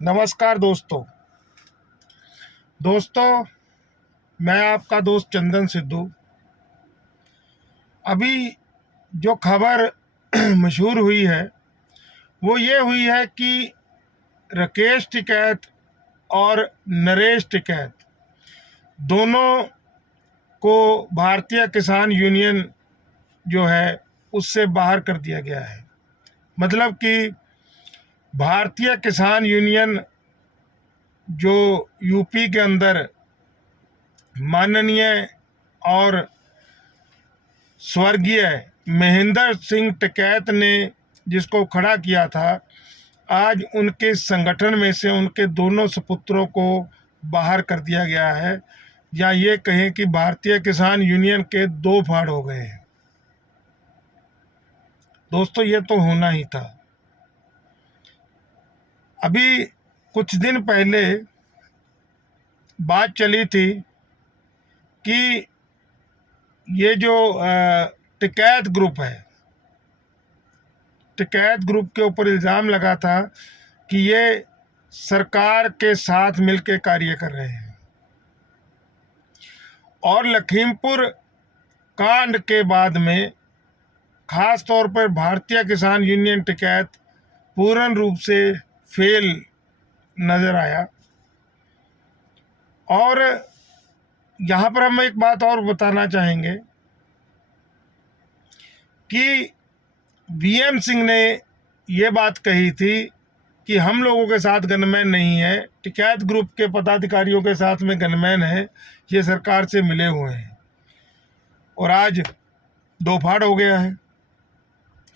नमस्कार दोस्तों, मैं आपका दोस्त चंदन सिद्धू। अभी जो खबर मशहूर हुई है वो ये हुई है कि राकेश टिकैत और नरेश टिकैत दोनों को भारतीय किसान यूनियन जो है उससे बाहर कर दिया गया है। मतलब कि भारतीय किसान यूनियन जो यूपी के अंदर माननीय और स्वर्गीय महेंद्र सिंह टिकैत ने जिसको खड़ा किया था, आज उनके संगठन में से उनके दोनों सुपुत्रों को बाहर कर दिया गया है, या ये कहें कि भारतीय किसान यूनियन के दो फाड़ हो गए हैं। दोस्तों, ये तो होना ही था। अभी कुछ दिन पहले बात चली थी कि ये जो टिकैत ग्रुप है, टिकैत ग्रुप के ऊपर इल्ज़ाम लगा था कि ये सरकार के साथ मिलकर कार्य कर रहे हैं, और लखीमपुर कांड के बाद में ख़ास तौर पर भारतीय किसान यूनियन टिकैत पूर्ण रूप से फेल नज़र आया। और यहाँ पर हम एक बात और बताना चाहेंगे कि वीएम सिंह ने ये बात कही थी कि हम लोगों के साथ गनमैन नहीं है, टिकैत ग्रुप के पदाधिकारियों के साथ में गनमैन है, ये सरकार से मिले हुए हैं, और आज दो फाड़ हो गया है।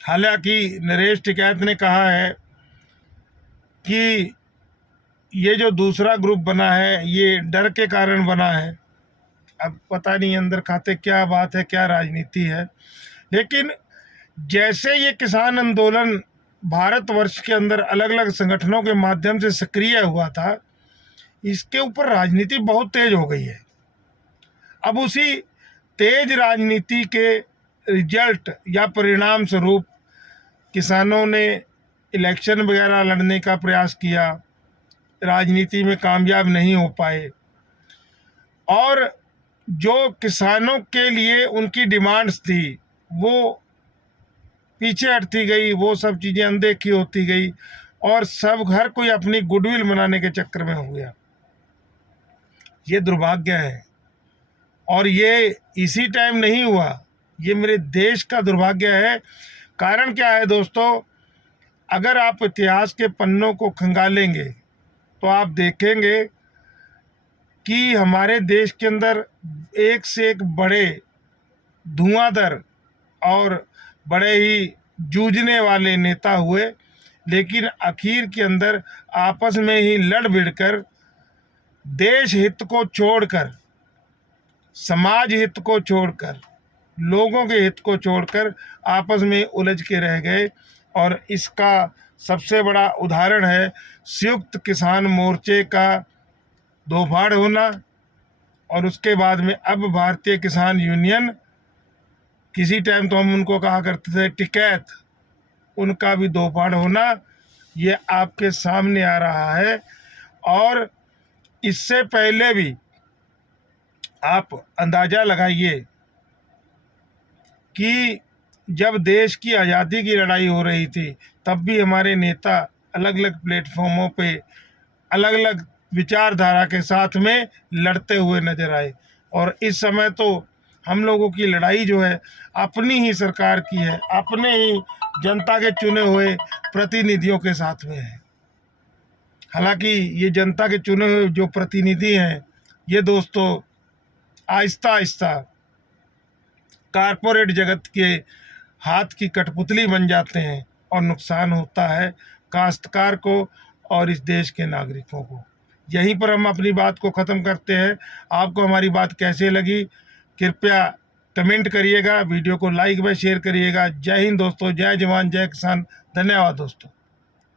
हालांकि नरेश टिकैत ने कहा है कि ये जो दूसरा ग्रुप बना है ये डर के कारण बना है। अब पता नहीं अंदर खाते क्या बात है, क्या राजनीति है, लेकिन जैसे ये किसान आंदोलन भारतवर्ष के अंदर अलग अलग संगठनों के माध्यम से सक्रिय हुआ था, इसके ऊपर राजनीति बहुत तेज हो गई है। अब उसी तेज राजनीति के रिजल्ट या परिणाम स्वरूप किसानों ने इलेक्शन वगैरह लड़ने का प्रयास किया, राजनीति में कामयाब नहीं हो पाए, और जो किसानों के लिए उनकी डिमांड्स थी वो पीछे हटती गई, वो सब चीज़ें अनदेखी होती गई, और सब हर कोई अपनी गुडविल बनाने के चक्कर में हो गया। ये दुर्भाग्य है, और ये इसी टाइम नहीं हुआ, ये मेरे देश का दुर्भाग्य है। कारण क्या है दोस्तों, अगर आप इतिहास के पन्नों को खंगालेंगे तो आप देखेंगे कि हमारे देश के अंदर एक से एक बड़े धुआंधार और बड़े ही जूझने वाले नेता हुए, लेकिन आखिर के अंदर आपस में ही लड़ भिड़कर देश हित को छोड़कर, समाज हित को छोड़कर, लोगों के हित को छोड़कर आपस में उलझ के रह गए। और इसका सबसे बड़ा उदाहरण है संयुक्त किसान मोर्चे का दो फाड़ होना, और उसके बाद में अब भारतीय किसान यूनियन, किसी टाइम तो हम उनको कहा करते थे टिकैत, उनका भी दो फाड़ होना, ये आपके सामने आ रहा है। और इससे पहले भी आप अंदाज़ा लगाइए कि जब देश की आज़ादी की लड़ाई हो रही थी तब भी हमारे नेता अलग अलग प्लेटफॉर्मों पे अलग अलग विचारधारा के साथ में लड़ते हुए नजर आए, और इस समय तो हम लोगों की लड़ाई जो है अपनी ही सरकार की है, अपने ही जनता के चुने हुए प्रतिनिधियों के साथ में है। हालांकि ये जनता के चुने हुए जो प्रतिनिधि हैं, ये दोस्तों आहिस्ता आहिस्ता कारपोरेट जगत के हाथ की कठपुतली बन जाते हैं, और नुकसान होता है काश्तकार को और इस देश के नागरिकों को। यहीं पर हम अपनी बात को ख़त्म करते हैं। आपको हमारी बात कैसे लगी कृपया कमेंट करिएगा, वीडियो को लाइक व शेयर करिएगा। जय हिंद दोस्तों, जय जवान जय किसान। धन्यवाद दोस्तों।